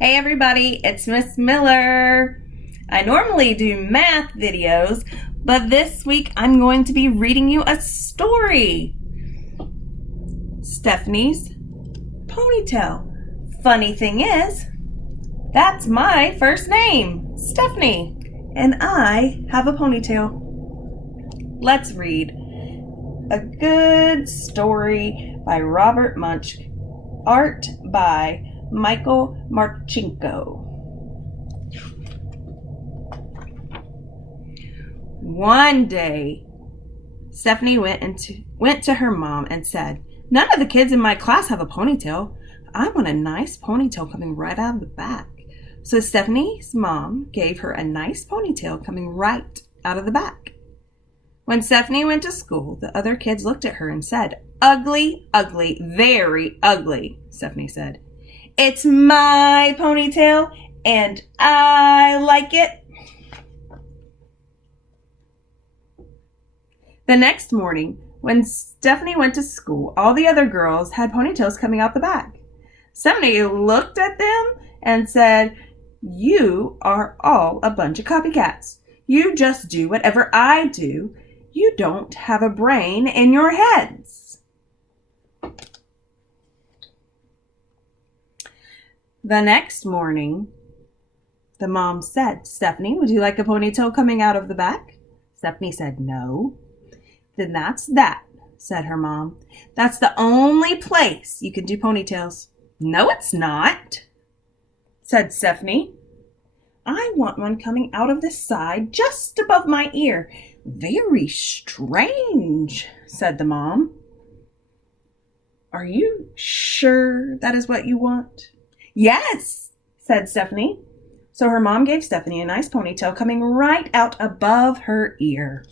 Hey everybody, it's Miss Miller. I normally do math videos, but this week I'm going to be reading you a story. Stephanie's Ponytail. Funny thing is, that's my first name, Stephanie, and I have a ponytail. Let's read A Good Story by Robert Munsch, art by Michael Marchenko. One day, Stephanie went to her mom and said, "None of the kids in my class have a ponytail. I want a nice ponytail coming right out of the back." So Stephanie's mom gave her a nice ponytail coming right out of the back. When Stephanie went to school, the other kids looked at her and said, "Ugly, ugly, very ugly," Stephanie said. "It's my ponytail, and I like it." The next morning, when Stephanie went to school, all the other girls had ponytails coming out the back. Stephanie looked at them and said, "You are all a bunch of copycats. You just do whatever I do. You don't have a brain in your heads." The next morning, the mom said, "Stephanie, would you like a ponytail coming out of the back?" Stephanie said, "No." "Then that's that," said her mom. "That's the only place you can do ponytails." "No, it's not," said Stephanie. "I want one coming out of the side just above my ear." "Very strange," said the mom. "Are you sure that is what you want?" "Yes," said Stephanie. So her mom gave Stephanie a nice ponytail coming right out above her ear.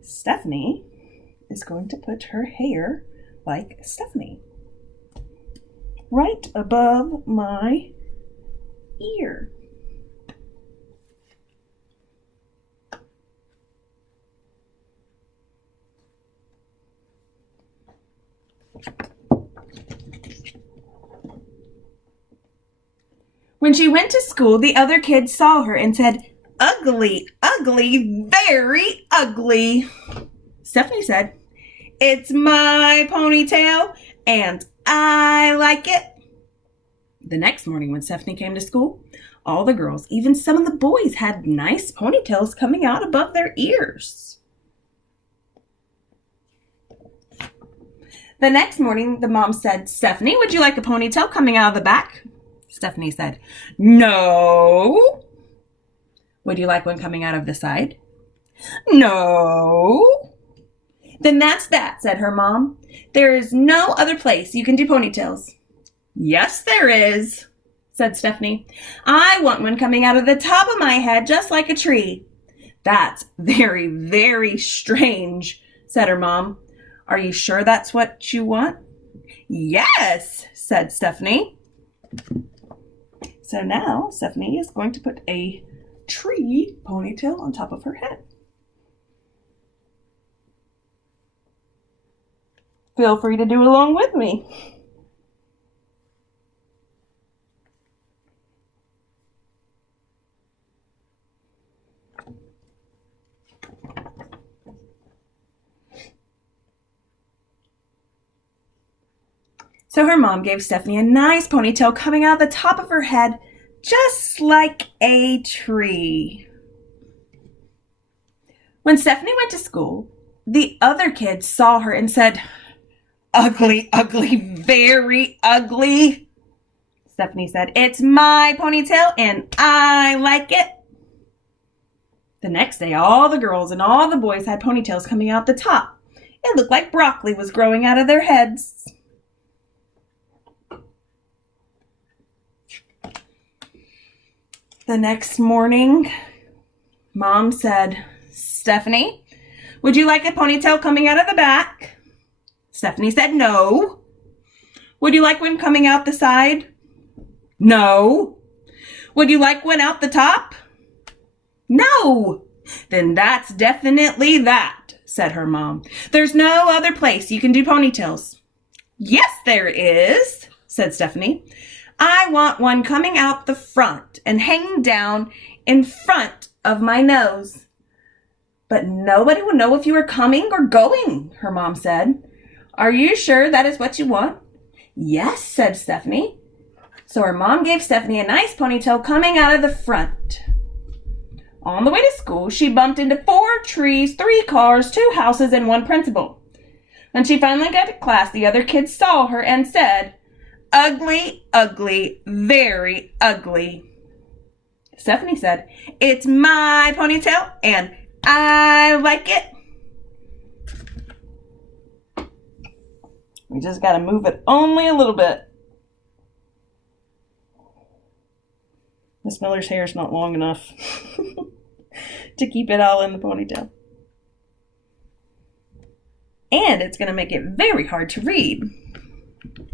Stephanie is going to put her hair like Stephanie, right above my ear. When she went to school, the other kids saw her and said, "Ugly, ugly, very ugly." Stephanie said, "It's my ponytail, and I like it." The next morning when Stephanie came to school, all the girls, even some of the boys, had nice ponytails coming out above their ears. The next morning, the mom said, "Stephanie, would you like a ponytail coming out of the back?" Stephanie said, "No." "Would you like one coming out of the side?" "No." "Then that's that," said her mom. "There is no other place you can do ponytails." "Yes, there is," said Stephanie. "I want one coming out of the top of my head just like a tree." "That's very, very strange," said her mom. "Are you sure that's what you want?" "Yes," said Stephanie. So now Stephanie is going to put a tree ponytail on top of her head. Feel free to do along with me. So her mom gave Stephanie a nice ponytail coming out of the top of her head, just like a tree. When Stephanie went to school, the other kids saw her and said, "Ugly, ugly, very ugly." Stephanie said, "It's my ponytail, and I like it." The next day, all the girls and all the boys had ponytails coming out the top. It looked like broccoli was growing out of their heads. The next morning, Mom said, "Stephanie, would you like a ponytail coming out of the back?" Stephanie said, "No." "Would you like one coming out the side?" "No." "Would you like one out the top?" "No." "Then that's definitely that," said her mom. "There's no other place you can do ponytails." "Yes, there is," said Stephanie. I want one coming out the front and hanging down in front of my nose. But nobody will know if you are coming or going, her mom said. Are you sure that is what you want? Yes, said Stephanie. So her mom gave Stephanie a nice ponytail coming out of the front. On the way to school, she bumped into 4 trees, 3 cars, 2 houses, and 1 principal. When she finally got to class, the other kids saw her and said, "Ugly, ugly, very ugly." Stephanie said, "It's my ponytail and I like it." We just got to move it only a little bit. Miss Miller's hair is not long enough to keep it all in the ponytail. And it's going to make it very hard to read.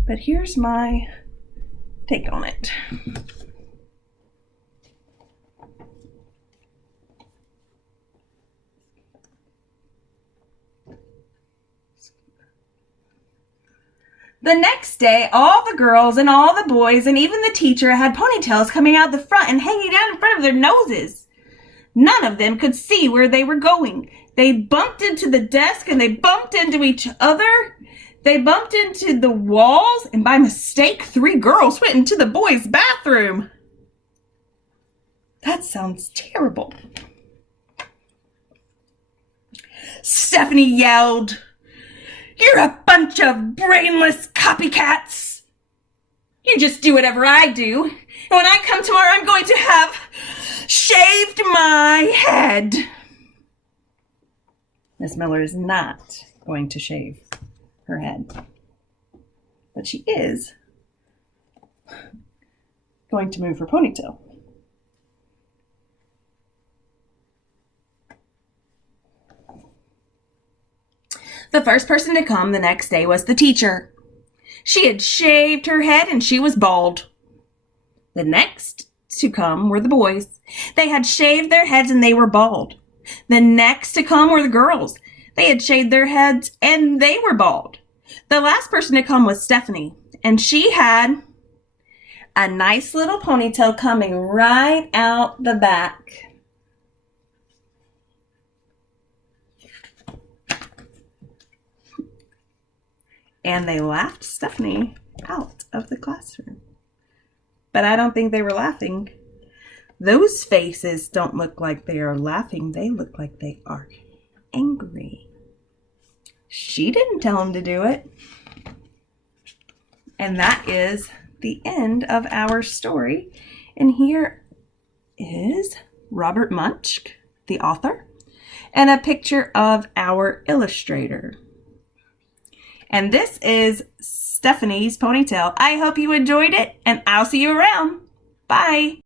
But here's my take on it. The next day, all the girls and all the boys and even the teacher had ponytails coming out the front and hanging down in front of their noses. None of them could see where they were going. They bumped into the desk and they bumped into each other. They bumped into the walls, and by mistake, 3 girls went into the boys' bathroom. That sounds terrible. Stephanie yelled, "You're a bunch of brainless copycats. You just do whatever I do. And when I come tomorrow, I'm going to have shaved my head." Miss Miller is not going to shave her head, but she is going to move her ponytail. The first person to come the next day was the teacher. She had shaved her head and she was bald. The next to come were the boys. They had shaved their heads and they were bald. The next to come were the girls. They had shaved their heads and they were bald. The last person to come was Stephanie, and she had a nice little ponytail coming right out the back. And they laughed Stephanie out of the classroom. But I don't think they were laughing. Those faces don't look like they are laughing. They look like they are angry. She didn't tell them to do it. And that is the end of our story. And here is Robert Munsch, the author, and a picture of our illustrator. And this is Stephanie's ponytail. I hope you enjoyed it, and I'll see you around. Bye.